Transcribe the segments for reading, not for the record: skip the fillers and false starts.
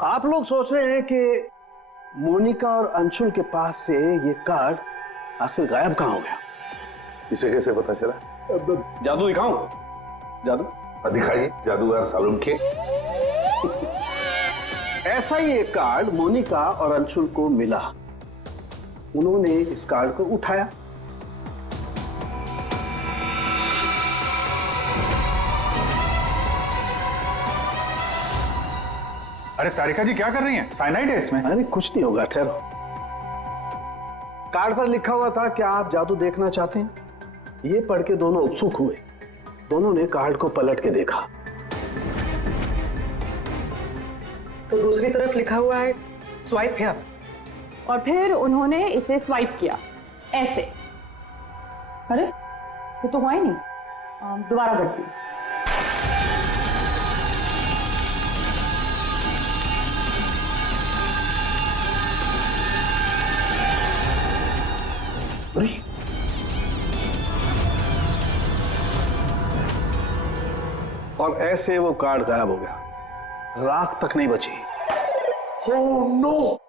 आप लोग सोच रहे हैं कि मोनिका और अंशुल के पास से ये कार्ड आखिर गायब कहाँ हो गया? इसे कैसे पता चला? जादू दिखाऊं? जादू दिखाइए, जादूगर सालुन के। ऐसा ही एक कार्ड मोनिका और अंशुल को मिला। उन्होंने इस कार्ड को उठाया। अरे तारिका जी क्या कर रही हैं? साइनाइड है इसमें। अरे कुछ नहीं होगा, ठहरो। कार्ड पर लिखा हुआ था, क्या आप जादू देखना चाहते हैं? ये पढ़ के दोनों उत्सुक हुए। दोनों ने कार्ड को पलट के देखा तो दूसरी तरफ लिखा हुआ है स्वाइप हियर। और फिर उन्होंने इसे स्वाइप किया ऐसे। अरे ये तो हुआ ही नहीं। दोबारा करती हूँ। और ऐसे वो कार्ड गायब हो गया, राख तक नहीं बची। Oh no!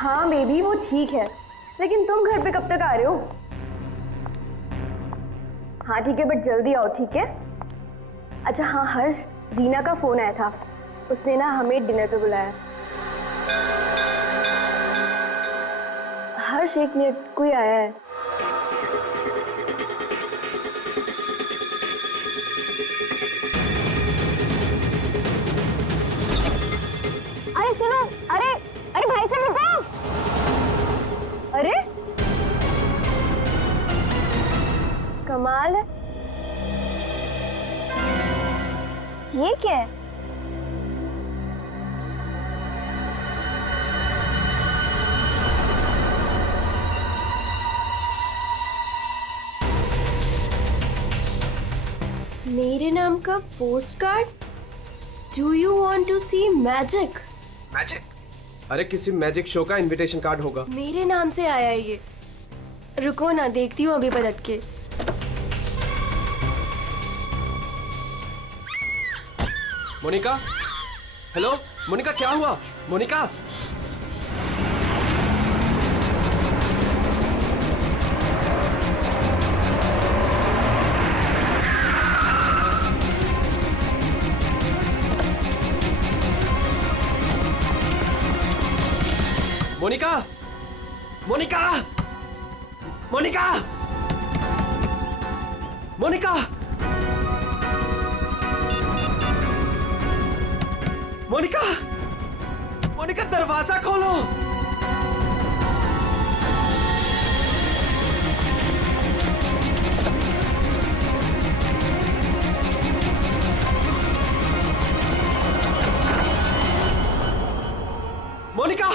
हाँ बेबी वो ठीक है, लेकिन तुम घर पे कब तक आ रहे हो? हाँ ठीक है बट जल्दी आओ, ठीक है? अच्छा हाँ हर्ष, रीना का फोन आया था, उसने ना हमें डिनर पे बुलाया। हर्ष एक मिनट, कोई आया है। अरे सुनो, अरे अरे भाई साहब रुको। अरे कमाल है, ये क्या है? मेरे नाम का post card. Do you want to see magic? Magic? अरे किसी मैजिक शो का इनविटेशन कार्ड होगा। मेरे नाम से आया है ये। रुको ना, देखती हूँ अभी पलट के। मोनिका, हेलो मोनिका, क्या हुआ? मोनिका, मोनिका, मोनिका, मोनिका, मोनिका, मोनिका, मोनिका दरवाजा खोलो। मोनिका,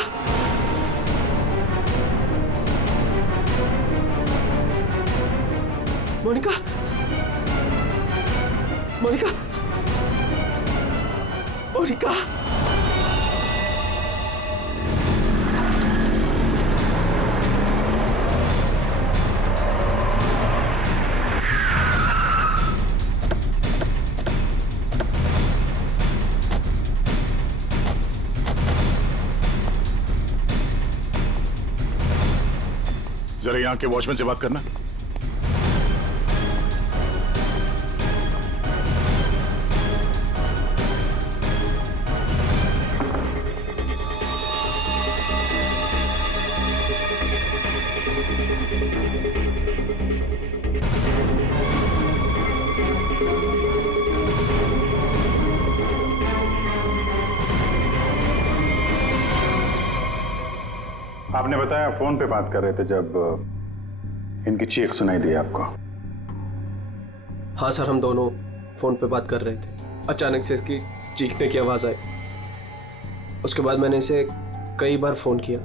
मोनिका, मोनिका, मोनिका, जरा यहाँ के वॉचमैन से बात करना। आपने बताया फोन पे बात कर रहे थे जब इनकी चीख सुनाई दी आपको। हाँ सर, हम दोनों फोन पे बात कर रहे थे। अचानक से इसकी चीखने की आवाज आई। उसके बाद मैंने इसे कई बार फोन किया,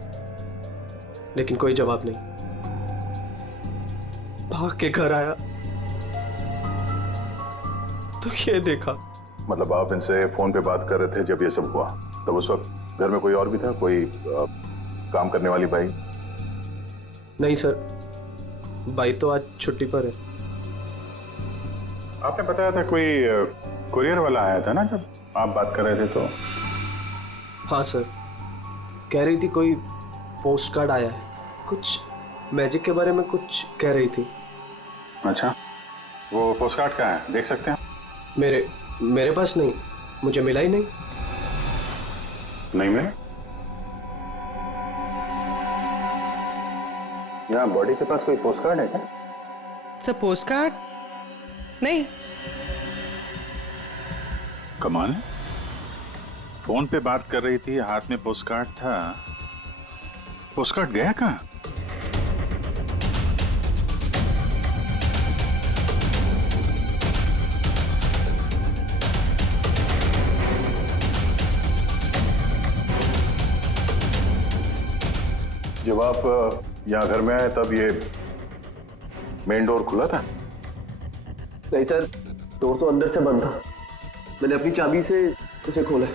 लेकिन कोई जवाब नहीं। भाग के घर आया तो ये देखा। मतलब आप इनसे फोन पे बात कर रहे थे जब ये सब हुआ, तब उस वक्त घर में कोई और भी था? कोई काम करने वाली बाई? नहीं सर, भाई तो आज छुट्टी पर है। आपने बताया था कोई कुरियर वाला आया था ना जब आप बात कर रहे थे तो? हाँ सर, कह रही थी कोई पोस्ट कार्ड आया है, कुछ मैजिक के बारे में कुछ कह रही थी। अच्छा, वो पोस्ट कार्ड का है, देख सकते हैं? मेरे पास नहीं, मुझे मिला ही नहीं। नहीं मिला? यहाँ बॉडी के पास कोई पोस्ट कार्ड है क्या? सर पोस्ट कार्ड नहीं। कमाल है, फोन पे बात कर रही थी, हाथ में पोस्ट कार्ड था। पोस्ट कार्ड गया कहाँ? जब आप यहाँ घर में आए तब ये मेन डोर खुला था? नहीं सर, डोर तो अंदर से बंद था। मैंने अपनी चाबी से उसे खोला।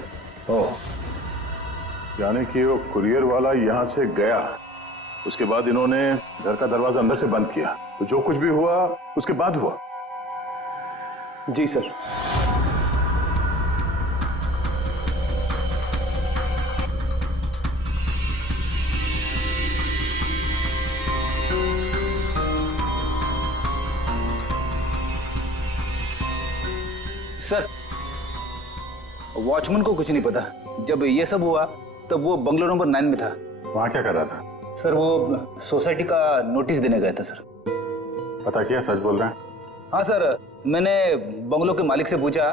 ओह, यानी कि वो कुरियर वाला यहाँ से गया, उसके बाद इन्होंने घर का दरवाजा अंदर से बंद किया, तो जो कुछ भी हुआ उसके बाद हुआ? जी सर। सर, वॉचमैन को कुछ नहीं पता। जब ये सब हुआ तब वो बंगलो नंबर 9 में था। वहां क्या कर रहा था? सर वो सोसाइटी का नोटिस देने गया था सर। पता किया, सच बोल रहे हैं? हाँ सर, मैंने बंगलो के मालिक से पूछा,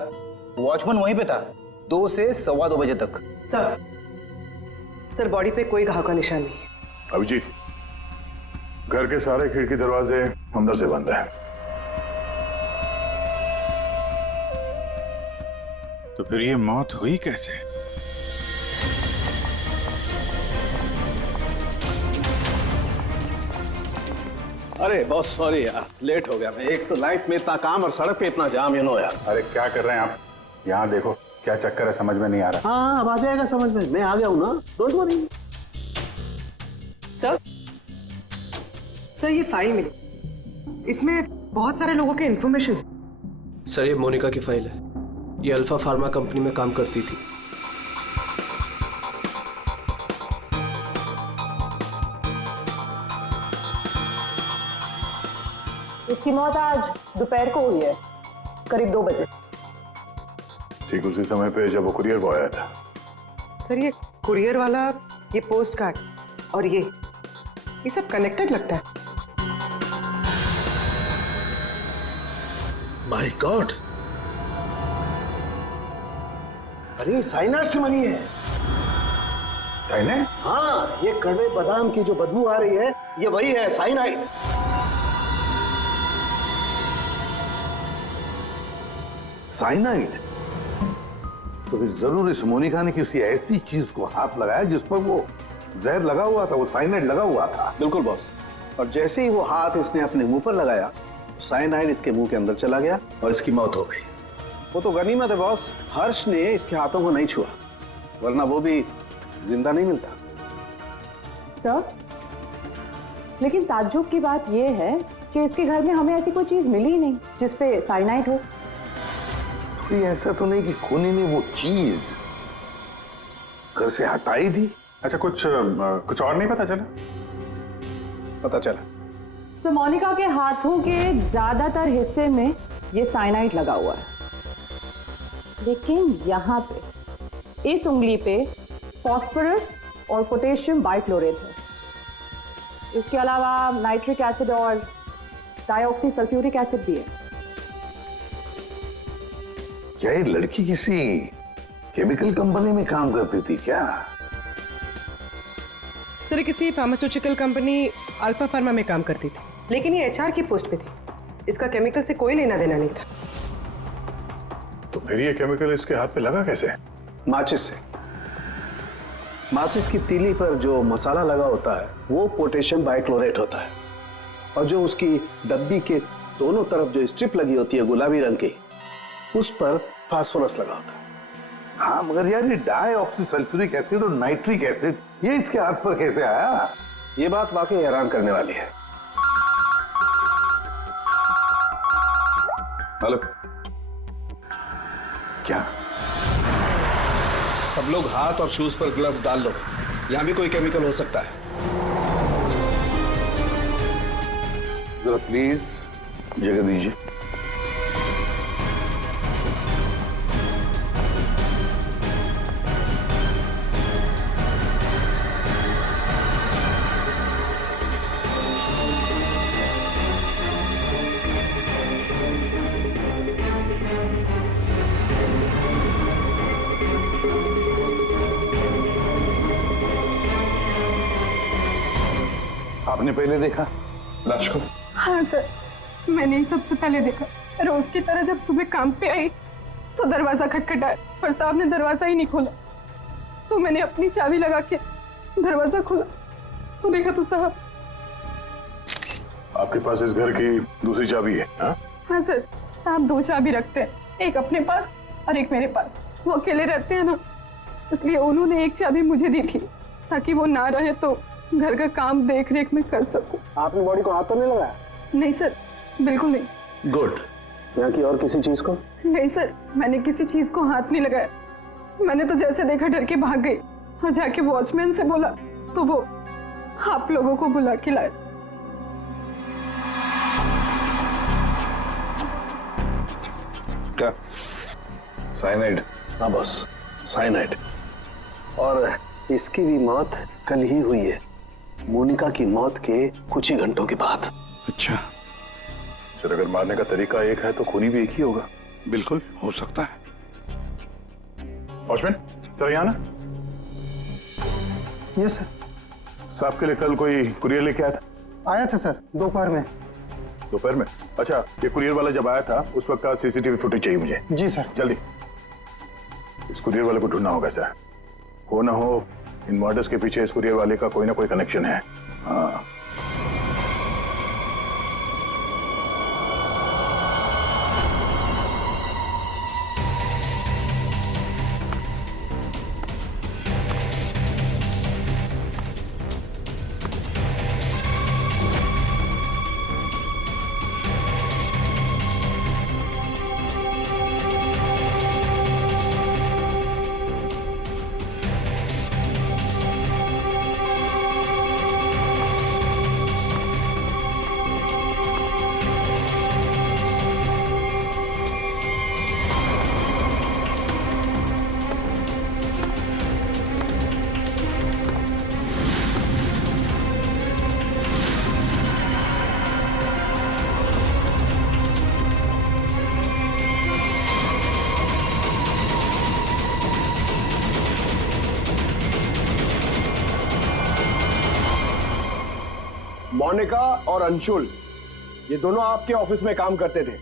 वॉचमैन वहीं पे था 2 से 2:15 बजे तक। सर बॉडी पे कोई घाव का निशान नहीं है। अभिजीत, घर के सारे खिड़की दरवाजे अंदर से बंद है। तो फिर ये मौत हुई कैसे? अरे बहुत सॉरी यार, लेट हो गया मैं। एक तो लाइफ में इतना काम और सड़क पे इतना जाम, यू नो यार। अरे क्या कर रहे हैं आप? यहाँ देखो क्या चक्कर है, समझ में नहीं आ रहा। हाँ, अब आ जाएगा समझ में। मैं आ गया हूँ ना, डोंट वरी। सर ये फाइल मिली, इसमें बहुत सारे लोगों के इन्फॉर्मेशन है। सर ये मोनिका की फाइल है। ये अल्फा फार्मा कंपनी में काम करती थी। इसकी मौत आज दोपहर को हुई है, करीब 2 बजे। ठीक उसी समय पे जब वो कुरियर बॉय आया था। सर ये कुरियर वाला, ये पोस्ट कार्ड और ये सब कनेक्टेड लगता है। माय गॉड, अरे साइनाइड से मरी है। साइनाइड? हाँ, ये कड़वे बादाम की जो बदबू आ रही है, ये वही है, साइनाइड। साइनाइड? तो फिर जरूर इस मोनिका ने किसी ऐसी चीज को हाथ लगाया जिस पर वो जहर लगा हुआ था, वो साइनाइड लगा हुआ था। बिल्कुल बॉस। और जैसे ही वो हाथ इसने अपने मुंह पर लगाया, साइनाइड इसके मुंह के अंदर चला गया और इसकी मौत हो गई। वो तो गनीमत है बॉस, हर्ष ने इसके हाथों को नहीं छुआ, वरना वो भी जिंदा नहीं मिलता। सर, लेकिन ताज्जुब की बात यह है कि इसके घर में हमें ऐसी कोई चीज मिली ही नहीं जिसपे साइनाइड हो। कोई ऐसा तो नहीं कि खूनी ने वो चीज घर से हटाई दी? अच्छा, कुछ और नहीं पता चला? पता चला। सर मोनिका के हाथों के ज्यादातर हिस्से में ये साइनाइड लगा हुआ है, लेकिन यहाँ पे इस उंगली पे फास्फोरस और पोटेशियम बाइक्लोरेट है। इसके अलावा नाइट्रिक एसिड और डाइऑक्सी सल्फ्यूरिक एसिड भी है। क्या ये लड़की किसी केमिकल कंपनी में काम करती थी क्या? सर ये किसी फार्मास्यूटिकल कंपनी अल्फा फार्मा में काम करती थी, लेकिन ये एचआर की पोस्ट पे थी। इसका केमिकल से कोई लेना देना नहीं था। तो फिर ये केमिकल इसके हाथ पे लगा कैसे? माचिस से। माचिस की तीली पर जो मसाला लगा होता है वो पोटेशियम बाइक्लोरेट होता है, और जो उसकी डब्बी के दोनों तरफ जो स्ट्रिप लगी होती है गुलाबी रंग की, उस पर फास्फोरस लगा होता है। हाँ, मगर यार ये डाई ऑक्सी सल्फ्यूरिक एसिड और नाइट्रिक एसिड ये इसके हाथ पर कैसे आया? ये बात वाकई हैरान करने वाली है। हेलो, क्या? सब लोग हाथ और शूज पर ग्लव्स डाल लो, यहां भी कोई केमिकल हो सकता है। जरा प्लीज जगह दीजिए। आपने पहले देखा लाश को? हाँ सर, मैंने ही सबसे पहले देखा। रोज की तरह जब सुबह काम पे आई तो दरवाजा खटखटाया, पर साहब ने दरवाजा ही नहीं खोला। तो मैंने अपनी चाबी लगा के दरवाजा खोला तो देखा तो साहब। आपके पास इस घर की दूसरी चाबी है? हाँ सर, साहब 2 चाबी रखते हैं, एक अपने पास और एक मेरे पास। वो अकेले रहते हैं ना, इसलिए उन्होंने एक चाबी मुझे दी थी ताकि वो ना रहे तो घर का काम देख रेख में कर सकूं। आपने बॉडी को हाथ तो नहीं लगाया? नहीं सर, बिल्कुल नहीं। गुड। यहाँ की और किसी चीज को? नहीं सर, मैंने किसी चीज को हाथ नहीं लगाया। मैंने तो जैसे देखा डर के भाग गई और जाके वॉचमैन से बोला तो वो आप लोगों को बुला के लाए। क्या? साइनाइड? हाँ बॉस, साइनाइड। और इसकी भी मौत कल ही हुई है, मोनिका की मौत के कुछ ही घंटों के बाद। अच्छा सर, अगर मारने का तरीका एक है तो खूनी भी एक ही होगा। बिल्कुल हो सकता है। वॉचमैन सर, यहाँ ना। Yes sir. साहब के लिए कल कोई कुरियर लेके आया था? आया था सर, दोपहर में। दोपहर में? अच्छा, ये कुरियर वाला जब आया था उस वक्त का सीसीटीवी फुटेज चाहिए मुझे। जी सर। जल्दी। इस कुरियर वाले को ढूंढना होगा सर। हो ना हो इन मर्डर्स के पीछे इस कुरियर वाले का कोई ना कोई कनेक्शन है। हाँ। मोनिका और अंशुल ये दोनों आपके ऑफिस में काम करते थे,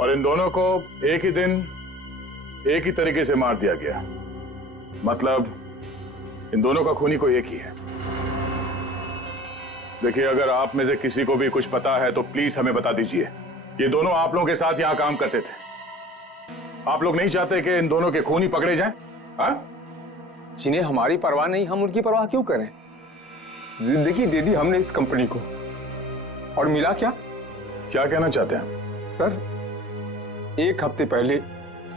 और इन दोनों को एक ही दिन एक ही तरीके से मार दिया गया। मतलब इन दोनों का खूनी कोई एक ही है। देखिए, अगर आप में से किसी को भी कुछ पता है तो प्लीज हमें बता दीजिए। ये दोनों आप लोगों के साथ यहां काम करते थे। आप लोग नहीं चाहते कि इन दोनों के खूनी पकड़े जाएं? जिन्हें हमारी परवाह नहीं, हम उनकी परवाह क्यों करें? जिंदगी दे दी हमने इस कंपनी को, और मिला क्या? क्या कहना चाहते हैं सर? 1 हफ्ते पहले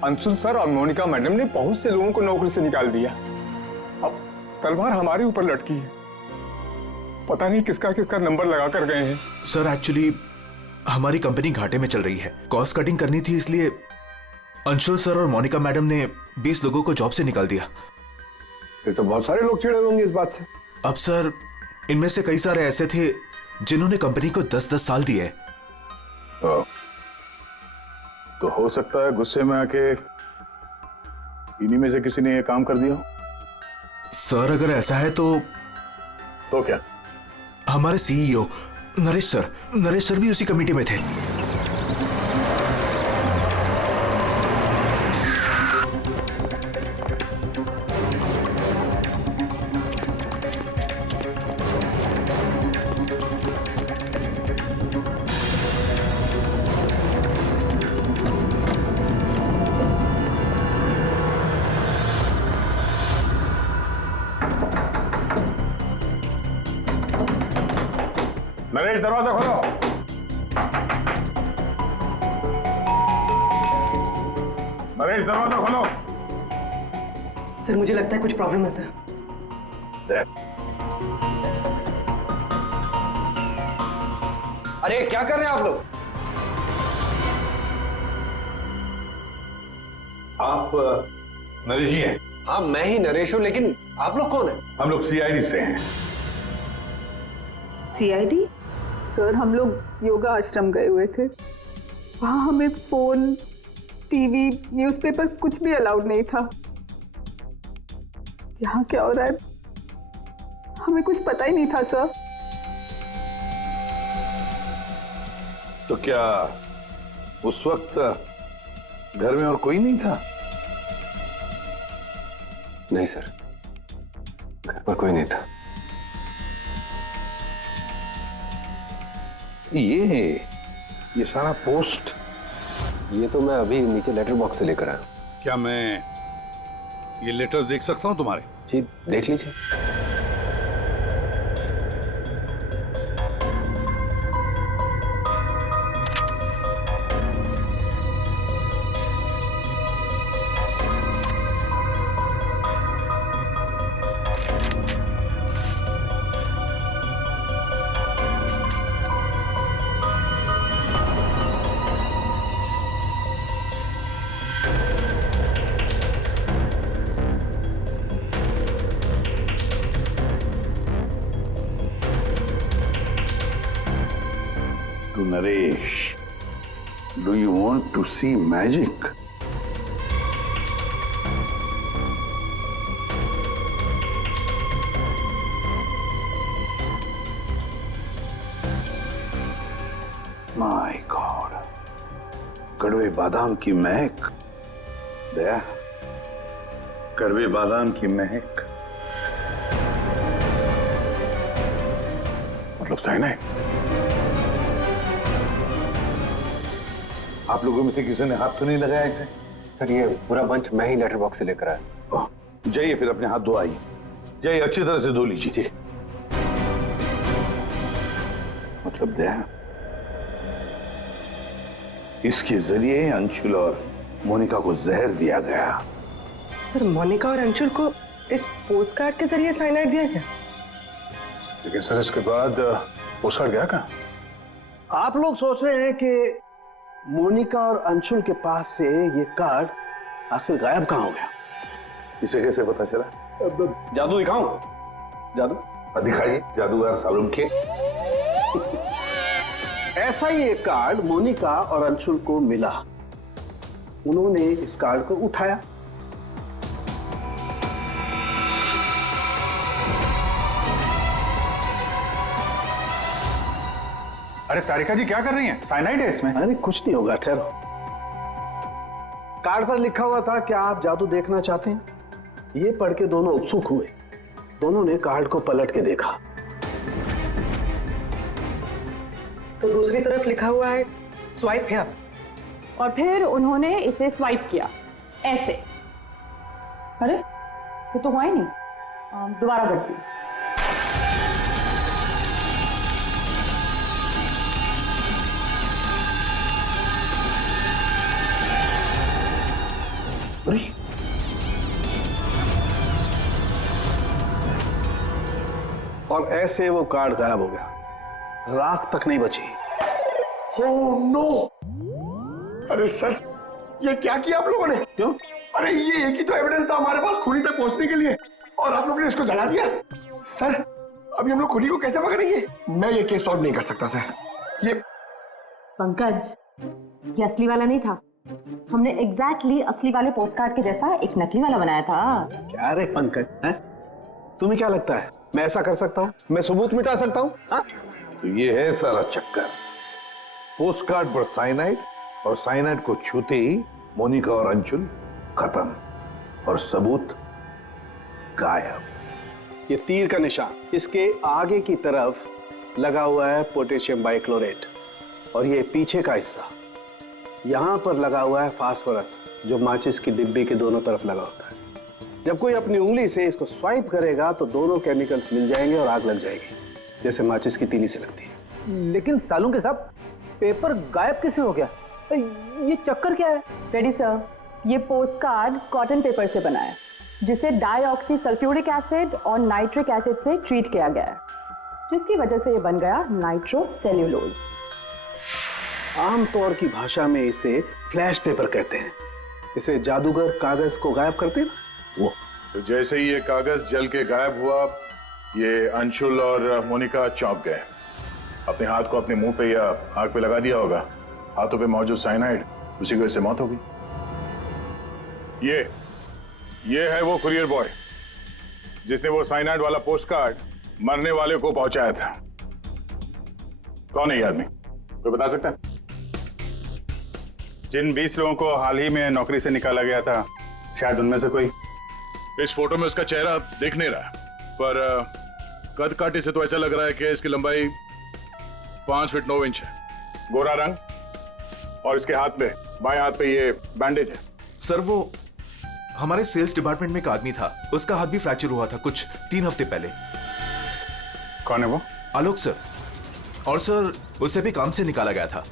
अंशुल सर और मोनिका मैडम ने बहुत से लोगों को नौकरी से निकाल दिया। अब तलवार हमारे ऊपर लटकी है। पता नहीं किसका किसका नंबर लगा कर गए हैं। सर एक्चुअली हमारी कंपनी घाटे में चल रही है, कॉस्ट कटिंग करनी थी, इसलिए अंशुल सर और मोनिका मैडम ने 20 लोगों को जॉब से निकाल दिया। फिर तो बहुत सारे लोग चिढ़े होंगे इस बात से। अब सर इनमें से कई सारे ऐसे थे जिन्होंने कंपनी को 10-10 साल दिए। तो हो सकता है गुस्से में आके इन्हीं में से किसी ने ये काम कर दिया। सर अगर ऐसा है तो तो क्या? हमारे सीईओ नरेश सर भी उसी कमेटी में थे। नरेश, दरवाजा खोलो। नरेश, दरवाजा खोलो। सर मुझे लगता है कुछ प्रॉब्लम है सर। अरे क्या कर रहे हैं आप लोग? आप नरेश जी हैं? हाँ मैं ही नरेश हूं, लेकिन आप लोग कौन हैं? हम लोग सीआईडी से हैं। सीआईडी? सर हम लोग योगा आश्रम गए हुए थे, वहाँ हमें फोन, टीवी, न्यूज़पेपर कुछ भी अलाउड नहीं था। यहाँ क्या हो रहा है हमें कुछ पता ही नहीं था सर। तो क्या उस वक्त घर में और कोई नहीं था? नहीं सर, घर पर कोई नहीं था। ये सारा पोस्ट, ये तो मैं अभी नीचे लेटर बॉक्स से लेकर आया। क्या मैं ये लेटर्स देख सकता हूं तुम्हारे? जी देख लीजिए। To Naresh, do you want to see magic? My God, कड़वे बादाम की महक। दया, कड़वे बादाम की महक मतलब साइनाइड। आप लोगों में से किसी ने हाथ तो नहीं लगाया इसे? सर ये पूरा बंच मैं ही लेटर बॉक्स से लेकर आया। जाइए फिर अपने हाथ धो आइए। जाइए अच्छी तरह से धो लीजिए। मतलब दया, इसके जरिए अंशुल और मोनिका को जहर दिया गया। सर मोनिका और अंशुल को इस पोस्टकार्ड के जरिए साइनाइड दिया गया? लेकिन सर इसके बाद पोस्टकार्ड गया कहाँ? आप लोग सोच रहे हैं कि मोनिका और अंशुल के पास से ये कार्ड आखिर गायब कहाँ हो गया? इसे कैसे पता चला? जादू दिखाऊं? जादू दिखाइए, जादूगर सालुम के। ऐसा ही एक कार्ड मोनिका और अंशुल को मिला। उन्होंने इस कार्ड को उठाया। अरे तारिका जी क्या कर रही हैं? साइनाइड है इसमें। अरे कुछ नहीं होगा, ठहरो। कार्ड पर लिखा हुआ था, क्या आप जादू देखना चाहते हैं? ये पढ़ के दोनों उत्सुक हुए। दोनों ने कार्ड को पलट के देखा तो दूसरी तरफ लिखा हुआ है स्वाइप हियर। और फिर उन्होंने इसे स्वाइप किया ऐसे। अरे ये तो हुआ ही नहीं। दोबारा करती हूँ। और ऐसे वो कार्ड गायब हो गया, राख तक नहीं बची। Oh no! अरे सर ये क्या किया आप लोगों ने? क्यों? अरे ये एक ही तो एविडेंस था हमारे पास खूनी तक पहुंचने के लिए, और आप लोगों ने इसको जला दिया। सर अभी हम लोग खूनी को कैसे पकड़ेंगे? मैं ये केस सॉल्व नहीं कर सकता सर। ये पंकज, ये असली वाला नहीं था। हमने एग्जैक्टली असली वाले पोस्टकार्ड के जैसा एक नकली वाला बनाया था। क्या रे पंकज, हैं? तुम्हें क्या लगता है मैं ऐसा कर सकता हूँ? मैं सबूत मिटा सकता हूँ? हाँ? तो ये है सारा चक्कर। पोस्ट कार्ड पर साइनाइड और साइनाइड को छूते ही मोनिका और अंशुल खत्म और सबूत गायब। ये तीर का निशान इसके आगे की तरफ लगा हुआ है पोटेशियम बाइक्लोरेट और ये पीछे का हिस्सा यहां पर लगा हुआ है फास्फोरस जो माचिस की डिब्बी के दोनों तरफ लगा होता है। जब कोई अपनी उंगली से इसको स्वाइप करेगा तो दोनों केमिकल्स मिल जाएंगे और आग लग जाएगी जैसे माचिस की तीली से लगती है। लेकिन सालों के साथ पेपर गायब कैसे हो गया? ये चक्कर क्या है? रेडी सर, ये पोस्ट कार्ड कॉटन पेपर से बना है जिसे डाईऑक्सी सल्फ्यूरिक एसिड और नाइट्रिक एसिड से ट्रीट किया गया है, जिसकी वजह से ये बन गया नाइट्रोसेल्यूलोज। आमतौर की भाषा में इसे फ्लैश पेपर कहते हैं। इसे जादूगर कागज को गायब करते ना वो। तो जैसे ही ये कागज जल के गायब हुआ, ये अंशुल और मोनिका चौंक गए। अपने हाथ को अपने मुंह पे या आग पे लगा दिया होगा। हाथों पे मौजूद साइनाइड, उसी की वजह से मौत हो गई। ये है वो कुरियर बॉय जिसने वो साइनाइड वाला पोस्ट कार्ड मरने वाले को पहुंचाया था। कौन है ये आदमी? कोई बता सकता है? जिन 20 लोगों को हाल ही में नौकरी से निकाला गया था, शायद उनमें से कोई। इस फोटो में उसका चेहरा दिख नहीं रहा, पर कद काटे से तो ऐसा लग रहा है कि इसकी लंबाई 5 फीट 9 इंच है। गोरा रंग और इसके हाथ पे, बाएं हाथ पे ये बैंडेज है। सर वो हमारे सेल्स डिपार्टमेंट में एक आदमी था, उसका हाथ भी फ्रैक्चर हुआ था कुछ 3 हफ्ते पहले। कौन है वो? आलोक सर। और सर उसे भी काम से निकाला गया था।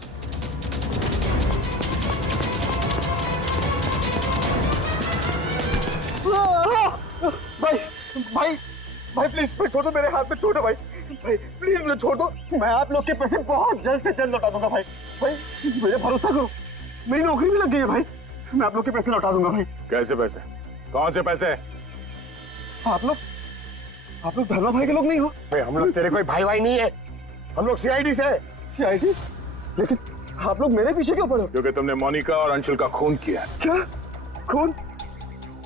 भाई प्लीज छोड़ दो, मेरे हाथ में छोड़ दो भाई प्लीज मुझे छोड़ दो। मैं आप लोग के पैसे बहुत जल्द से जल्द लौटा दूंगा भाई मुझे भरोसा करो, मेरी नौकरी भी लग गई है भाई, मैं आप लोग के पैसे लौटा दूंगा भाई। कैसे पैसे? कौन से पैसे? आप लोग धर्मा भाई के लोग नहीं हो भाई? हम लोग तेरे कोई भाई नहीं है, हम लोग सीआईडी से। सीआईडी? लेकिन आप लोग मेरे पीछे क्यों पड़े? क्योंकि तुमने मोनिका और अंशुल का खून किया। क्या खून?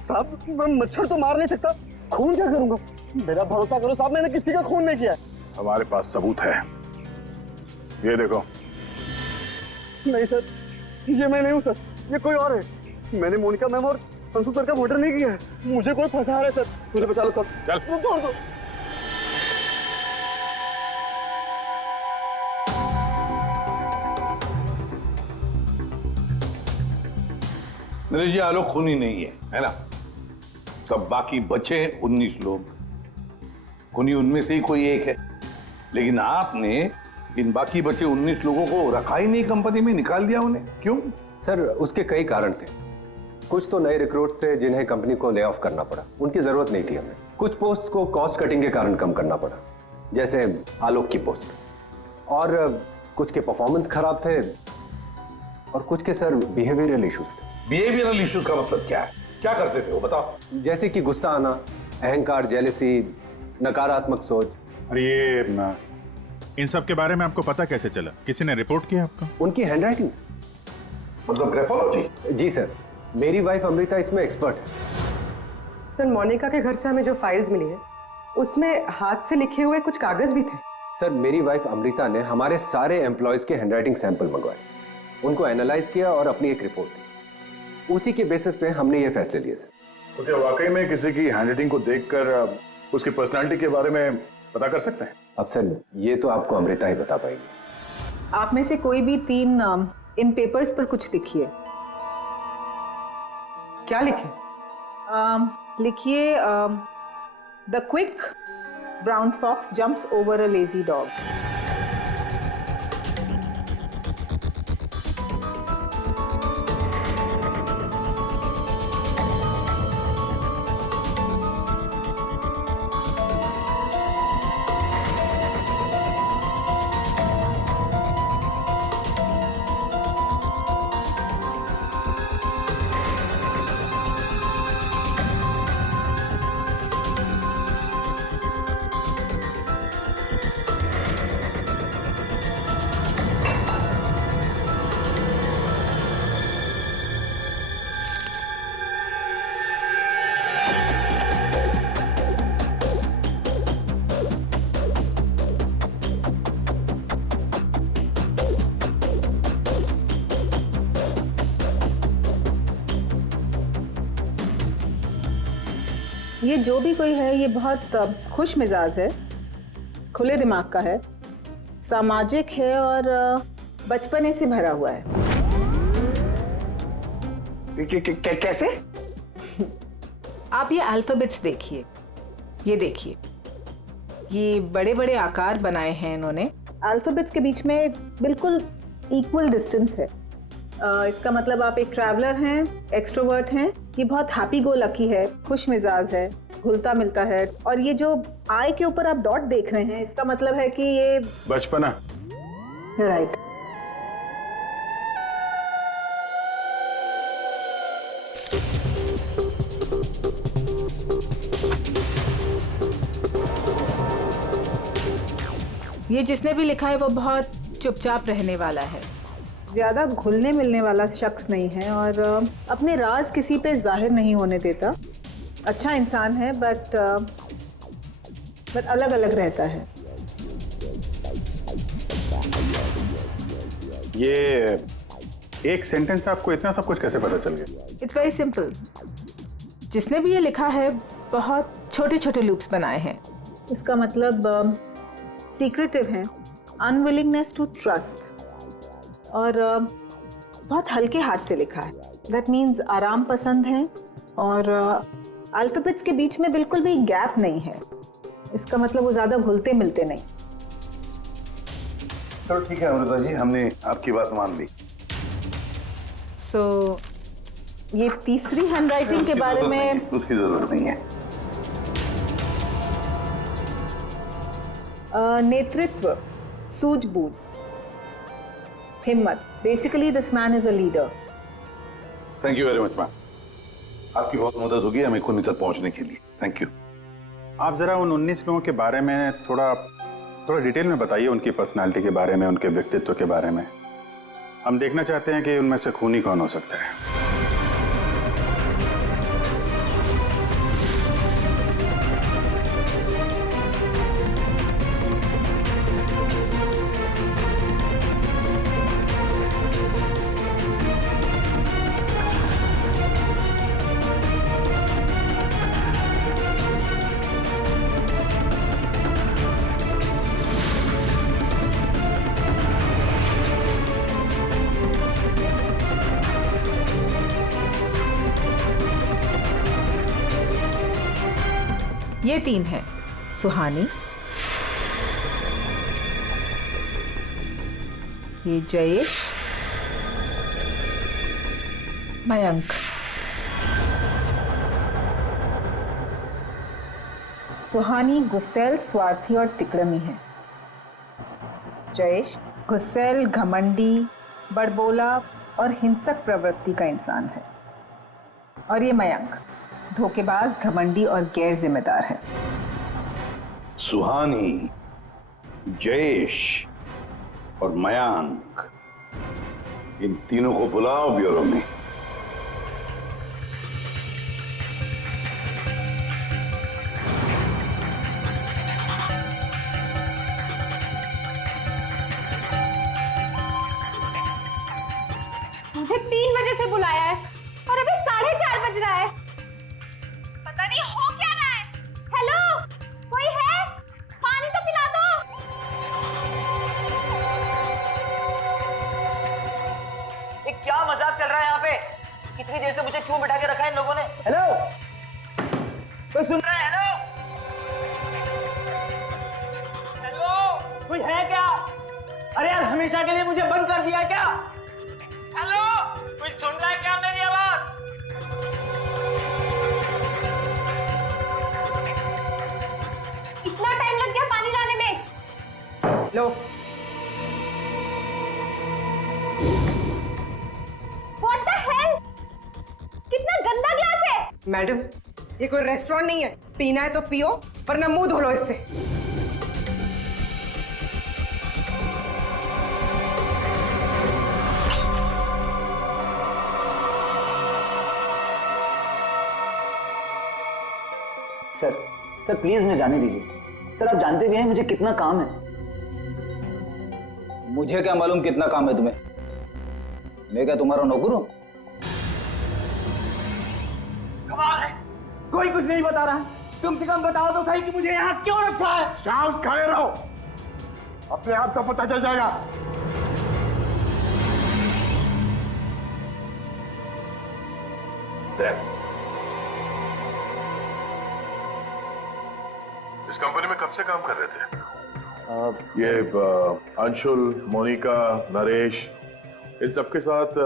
साहब मैं मच्छर तो मार नहीं सकता, खून क्या करूंगा? मेरा भरोसा करो साहब, मैंने किसी का खून नहीं किया। हमारे पास सबूत है, ये देखो। नहीं सर, ये मैं नहीं हूँ सर, ये कोई और है। मैंने मोनिका मैम और अंशुल सर का मर्डर नहीं किया है, मुझे कोई फंसा रहा है सर, मुझे बचा लो सर। चल छोड़ दो। मेरे जी आलोक खूनी नहीं है ना? सब बाकी बचे 19 लोग, खूनी उनमें से ही कोई एक है। लेकिन आपने इन बाकी बचे 19 लोगों को रखा ही नहीं कंपनी में, निकाल दिया उन्हें, क्यों? सर उसके कई कारण थे। कुछ तो नए रिक्रूट्स थे जिन्हें कंपनी को ले ऑफ करना पड़ा, उनकी जरूरत नहीं थी हमें। कुछ पोस्ट्स को कॉस्ट कटिंग के कारण कम करना पड़ा, जैसे आलोक की पोस्ट। और कुछ के परफॉर्मेंस खराब थे और कुछ के सर बिहेवियरल इश्यूज थे। बिहेवियरल इश्यूज का मतलब क्या है? क्या करते थे वो बताओ? जैसे कि गुस्सा आना, अहंकार, जेलसी, नकारात्मक सोच। अरे ये इन सब के बारे में आपको पता कैसे चला? किसी ने रिपोर्ट किया आपको? उनकी हैंडराइटिंग। मतलब ग्राफोलॉजी? जी सर, मेरी वाइफ अमृता इसमें एक्सपर्ट है। सर मोनिका के घर से हमें जो फाइल्स मिली है उसमें हाथ से लिखे हुए कुछ कागज भी थे। सर मेरी वाइफ अमृता ने हमारे सारे एम्प्लॉयज के हैंडराइटिंग सैंपल मंगवाए, उनको एनालाइज किया और अपनी एक रिपोर्ट दी। उसी के बेसिस पे हमने ये फैसले लिए सर। तो क्या वाकई में किसी की हैंडराइटिंग को देखकर उसकी पर्सनालिटी के बारे में पता कर सकते हैं? अब सर ये तो आपको अमृता ही बता पाएगी। आप में से कोई भी 3 नाम इन पेपर्स पर कुछ लिखिए। क्या लिखे? लिखिए the quick brown fox jumps over a lazy dog. ये जो भी कोई है ये बहुत खुश मिजाज है, खुले दिमाग का है, सामाजिक है और बचपने से भरा हुआ है। कैसे? आप ये अल्फाबेट्स देखिए, ये देखिए, ये बड़े बड़े आकार बनाए हैं इन्होंने। अल्फाबेट्स के बीच में बिल्कुल इक्वल डिस्टेंस है। इसका मतलब आप एक ट्रैवलर हैं, एक्सट्रोवर्ट हैं, ये बहुत हैप्पी गो लकी है, खुश मिजाज है, घुलता मिलता है। और ये जो आई के ऊपर आप डॉट देख रहे हैं, इसका मतलब है कि ये बचपना। राइट। ये जिसने भी लिखा है वो बहुत चुपचाप रहने वाला है, ज़्यादा घुलने मिलने वाला शख्स नहीं है और अपने राज किसी पे जाहिर नहीं होने देता। अच्छा इंसान है बट अलग अलग रहता है। ये एक सेंटेंस आपको इतना सब कुछ कैसे पता चल गया? It's very simple. जिसने भी ये लिखा है बहुत छोटे छोटे लूप्स बनाए हैं। इसका मतलब सीक्रेटिव है, अनविलिंगनेस टू ट्रस्ट, और बहुत हल्के हाथ से लिखा है। दैट मीन्स आराम पसंद है और अल्फाबेट्स के बीच में बिल्कुल भी गैप नहीं है। इसका मतलब वो ज़्यादा घुलते मिलते नहीं। चलो ठीक है अमृता जी, हमने आपकी बात मान ली। सो ये तीसरी हैंडराइटिंग के बारे में उसकी जरूरत नहीं है। नेतृत्व, सूझबूझ, हिम्मत। Basically this man is a leader. Thank you very much ma'am, आपकी बहुत मदद होगी हमें खूनी तक पहुंचने के लिए। Thank you. आप जरा उन 19 लोगों के बारे में थोड़ा डिटेल में बताइए, उनकी पर्सनालिटी के बारे में, उनके व्यक्तित्व के बारे में। हम देखना चाहते हैं कि उनमें से खूनी कौन हो सकता है। ये 3 हैं, सुहानी, ये जयेश, मयंक। सुहानी गुस्सैल, स्वार्थी और तिकड़मी है। जयेश गुस्सैल, घमंडी, बड़बोला और हिंसक प्रवृत्ति का इंसान है। और ये मयंक धोखेबाज, घमंडी और गैर जिम्मेदार है। सुहानी, जयेश और मयांक, इन तीनों को बुलाओ ब्यूरो में। मुझे 3 बजे से बुलाया है और अभी 4:30 बज रहा है। पता नहीं हो क्या रहा है। हेलो, कोई है? पानी तो पिला दो। ये क्या मजाक चल रहा है यहाँ पे? कितनी देर से मुझे क्यों बिठा के रखा है इन लोगों ने? हेलो, कोई सुन रहा है? हेलो, हेलो, कोई है क्या? अरे यार, हमेशा के लिए मुझे बंद कर दिया क्या? हेलो, कोई सुन रहा है क्या मेरी आवाज? इतना टाइम लग गया पानी लाने में। लो, What the hell? कितना गंदा ग्लास है। मैडम, ये कोई रेस्टोरेंट नहीं है। पीना है तो पियो, वरना मुंह धो लो इससे। सर प्लीज मुझे जाने दीजिए। सर आप जानते भी हैं मुझे कितना काम है। मुझे क्या मालूम कितना काम है तुम्हें? मैं क्या तुम्हारा नौकर हूं? कमाल है, कोई कुछ नहीं बता रहा। कम से कम बताओ तो सही कि मुझे यहाँ क्यों रखा है। शांत खड़े रहो, अपने आप का पता चल जाएगा। इस कंपनी में कब से काम कर रहे थे? ये अंशुल, मोनिका, नरेश, इन सबके साथ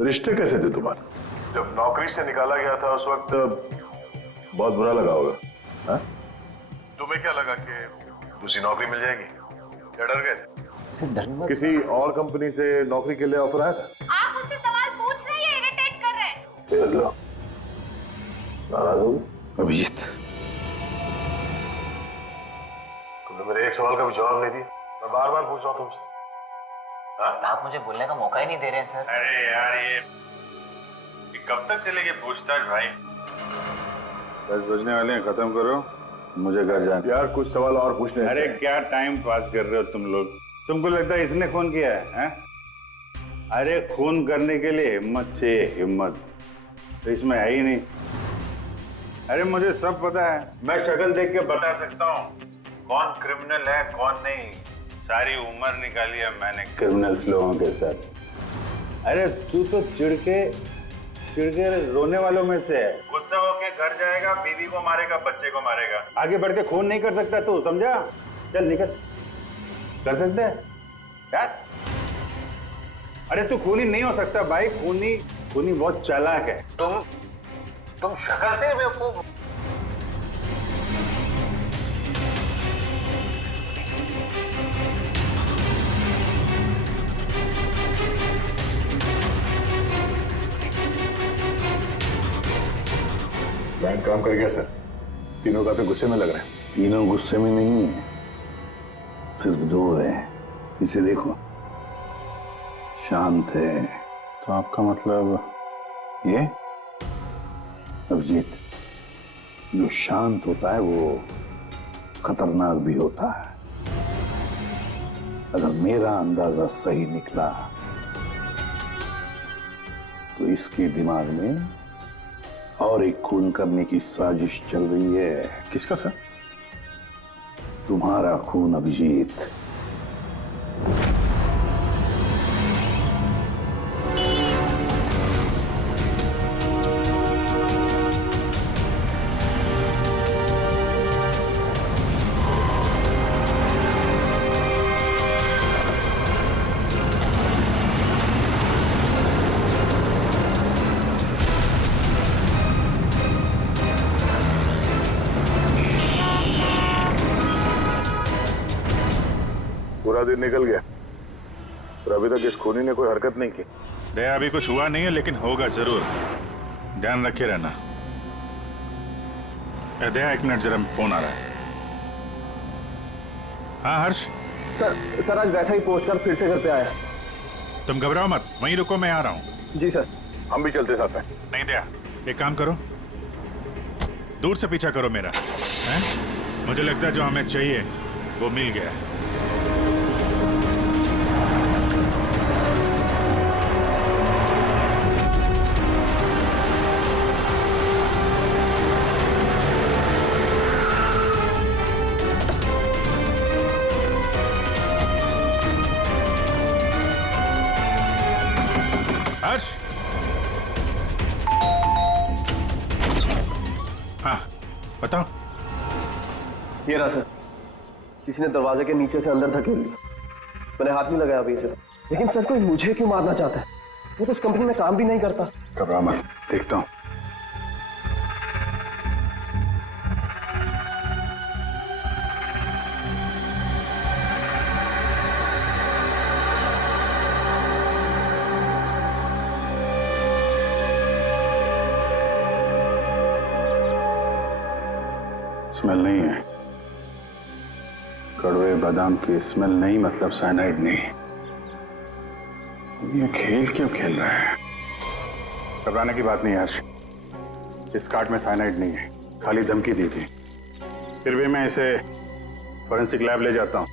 रिश्ते कैसे थे तुम्हारे? जब नौकरी से निकाला गया था उस वक्त बहुत बुरा लगा होगा, हाँ? तुम्हें क्या लगा कि दूसरी नौकरी मिल जाएगी? क्या डर गए? किसी और कंपनी से नौकरी के लिए ऑफर आया था? आप मुझसे सवाल पूछ रहे हैं, इरिटेट कर रहे हैं। नाराज हो गए? अभिजीत, तुमने मेरे एक सवाल का भी जवाब नहीं दिया। मैं बार बार पूछ रहा हूँ तुमसे। आप मुझे बोलने का मौका ही नहीं दे रहे हैं सर। अरे यार ये कब तक चलेगी पूछताछ भाई? 10 बजने वाले हैं, खत्म करो, मुझे घर जाना। यार कुछ सवाल और पूछने। अरे क्या टाइम पास कर रहे हो तुम लोग? तुमको लगता है इसने खून किया है? अरे खून करने के लिए हिम्मत चाहिए, हिम्मत तो इसमें है ही नहीं। अरे मुझे सब पता है, मैं शक्ल देख के बता सकता हूँ कौन क्रिमिनल है कौन नहीं। सारी उम्र निकाली है मैंने क्रिमिनल्स लोगों के साथ। अरे तू तो चिढ़ के रोने वालों में से है। गुस्सा होके घर जाएगा, बीवी को मारेगा, बच्चे को मारेगा, आगे बढ़ के खून नहीं कर सकता तू, समझा? चल निकल। कर सकता है यार? अरे तू खूनी नहीं हो सकता भाई, खूनी बहुत चालाक है। तुम शक्ल से बेवकूफ। बैंक काम कर गया सर। तीनों काफी गुस्से में लग रहे हैं। तीनों गुस्से में नहीं है, सिर्फ 2 है। इसे देखो, शांत है। तो आपका मतलब ये? अभिजीत, जो शांत होता है वो खतरनाक भी होता है। अगर मेरा अंदाजा सही निकला तो इसके दिमाग में और एक खून करने की साजिश चल रही है। किसका सर? तुम्हारा खून अभिजीत। पूरा दिन निकल गया पर अभी तक इस खूनी ने कोई हरकत नहीं की। दया अभी कुछ हुआ नहीं है, लेकिन होगा जरूर, ध्यान रखे रहना। दया 1 मिनट, जरा फोन आ रहा है। हाँ हर्ष? सर आज वैसा ही पोस्ट कार्ड फिर से घर पे आया। तुम घबराओ मत, वहीं रुको, मैं आ रहा हूँ। जी सर। हम भी चलते साथ हैं। नहीं दया, एक काम करो, दूर से पीछा करो मेरा, हैं? मुझे लगता है जो हमें चाहिए वो मिल गया है। हर्ष? हाँ बताओ। ये रहा सर, किसी ने दरवाजे के नीचे से अंदर धकेल लिया। मैंने हाथ नहीं लगाया अभी से, लेकिन सर कोई मुझे क्यों मारना चाहता है? वो तो उस कंपनी में काम भी नहीं करता। घबरा मत, देखता हूँ। स्मेल नहीं है, कड़वे बादाम की स्मेल नहीं, मतलब साइनाइड नहीं। ये खेल क्यों खेल रहा है? घबराने की बात नहीं हर्ष, इस कार्ड में साइनाइड नहीं है, खाली धमकी दी थी। फिर भी मैं इसे फॉरेंसिक लैब ले जाता हूं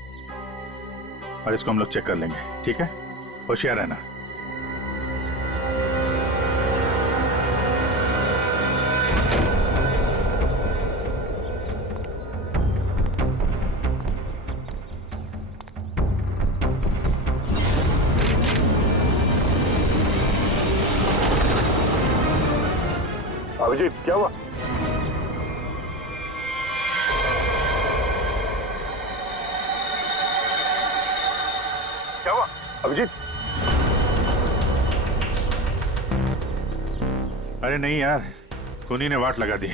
और इसको हम लोग चेक कर लेंगे, ठीक है? होशियार रहना। अभिजीत क्या हुआ? क्या हुआ अभिजीत? अरे नहीं यार, खूनी ने वाट लगा दी।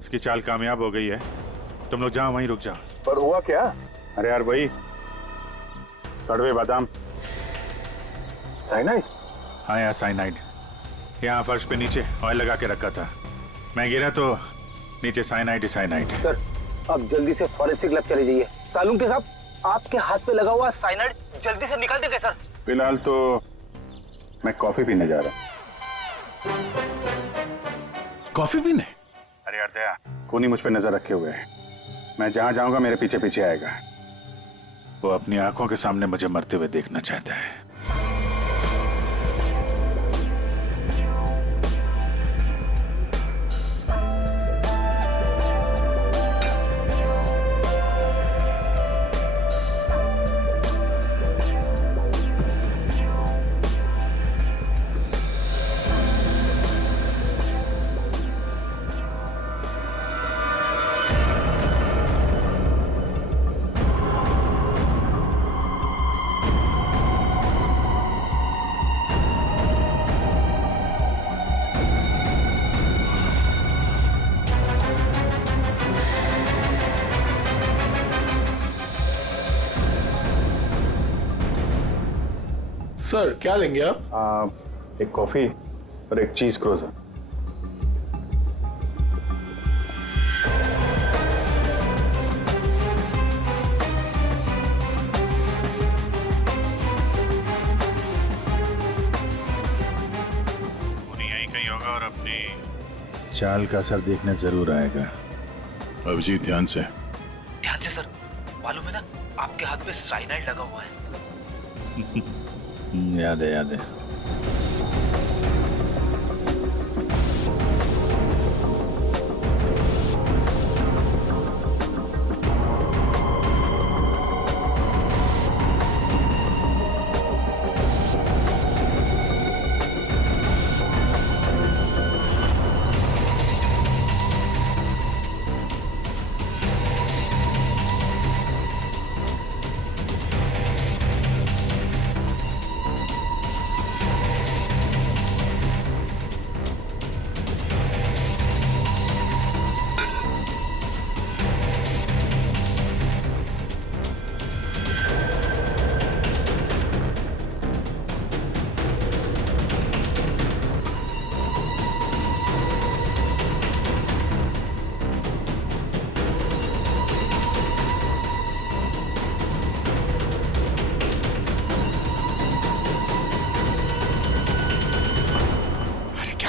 इसकी चाल कामयाब हो गई है। तुम लोग जाओ, वहीं रुक जाओ। पर हुआ क्या? अरे यार वही कड़वे बादाम। साइनाइड? हाँ यार साइनाइड। यहाँ फर्श पे नीचे ऑयल लगा के रखा था, मैं गिरा तो नीचे साइनाइड ही साइनाइड। सर अब जल्दी से फॉरेंसिक लैब चले जाइए। सालून के साहब, आपके हाथ पे लगा हुआ साइनाइड जल्दी से निकाल देंगे सर। फिलहाल तो मैं कॉफी पीने जा रहा हूँ। कॉफी पीने? अरे यार दया, खूनी मुझ पे नजर रखे हुए है। मैं जहां जाऊंगा मेरे पीछे पीछे आएगा। वो अपनी आंखों के सामने मुझे मरते हुए देखना चाहता है। सर क्या लेंगे आप? एक कॉफी और एक चीज क्रोजर। यहीं कहीं होगा और अपनी चाल का असर देखने जरूर आएगा। अभिजीत ध्यान से। ध्यान से सर, मालूम है ना आपके हाथ पे साइनाइड लगा हुआ है। याद है याद है।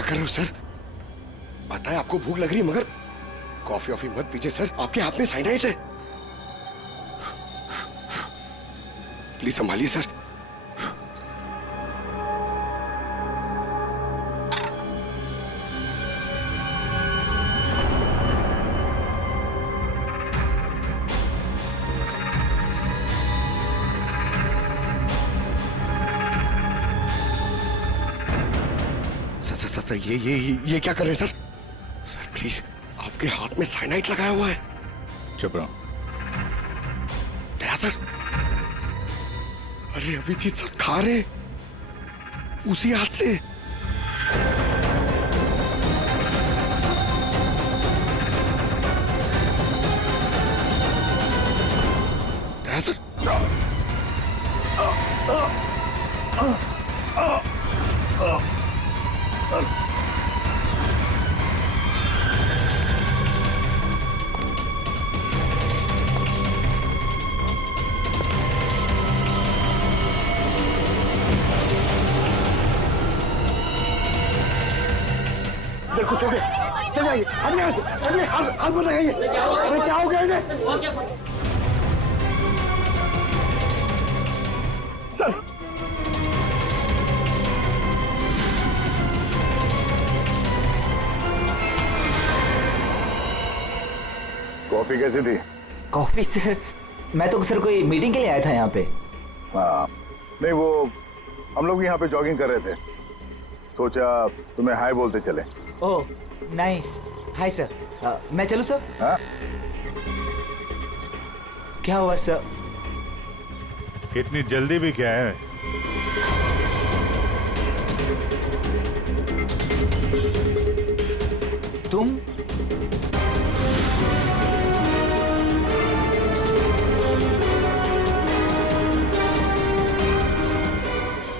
कर रहे हो सर? पता है आपको भूख लग रही है, मगर कॉफी वॉफी मत पीजिए सर, आपके हाथ में साइनाइड है। Please संभालिए sir. सर ये क्या कर रहे हैं सर? सर प्लीज, आपके हाथ में साइनाइड लगाया हुआ है। चुप रहो। दया सर, अरे अभिजीत सर खा रहे उसी हाथ से। दया सर, कुछ हो गया, चल जाइए, हाथ मत लगाइए। अरे क्या हो गया इन्हें? सर कॉफी कैसी थी? कॉफी सर, मैं तो सर कोई मीटिंग के लिए आया था यहाँ पे। हाँ नहीं, वो हम लोग यहाँ पे जॉगिंग कर रहे थे सोचा तुम्हें हाय बोलते चले। Oh nice, hi sir. मैं चलूं सर? हाँ? क्या हुआ सर? इतनी जल्दी भी क्या है? तुम?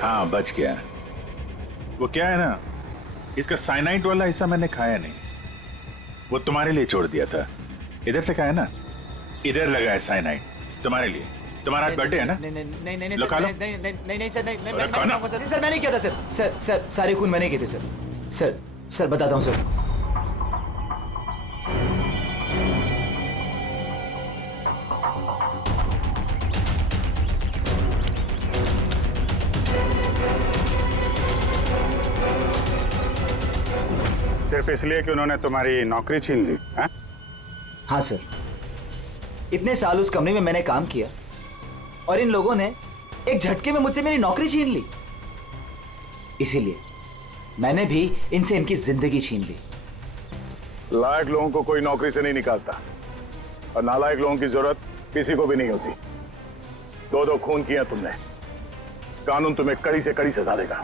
हाँ बच गया। वो क्या है ना, इसका साइनाइड वाला हिस्सा मैंने खाया नहीं, वो तुम्हारे लिए छोड़ दिया था। इधर से खाया ना, इधर लगा है साइनाइड तुम्हारे लिए। तुम्हारा आज बर्थडे है ना? नहीं लो खा लो। नहीं सर, नहीं अरे खाना। सर मैंने किया था सर, सारे खून मैंने किए थे सर बताता हूँ सर। सिर्फ इसलिए कि उन्होंने तुम्हारी नौकरी छीन ली? हाँ सर, इतने साल उस कंपनी में मैंने काम किया और इन लोगों ने एक झटके में मुझसे मेरी नौकरी छीन ली। इसीलिए मैंने भी इनसे इनकी जिंदगी छीन ली। लायक लोगों को कोई नौकरी से नहीं निकालता और नालायक लोगों की जरूरत किसी को भी नहीं होती। दो खून किया तुमने, कानून तुम्हें कड़ी से कड़ी सजा देगा।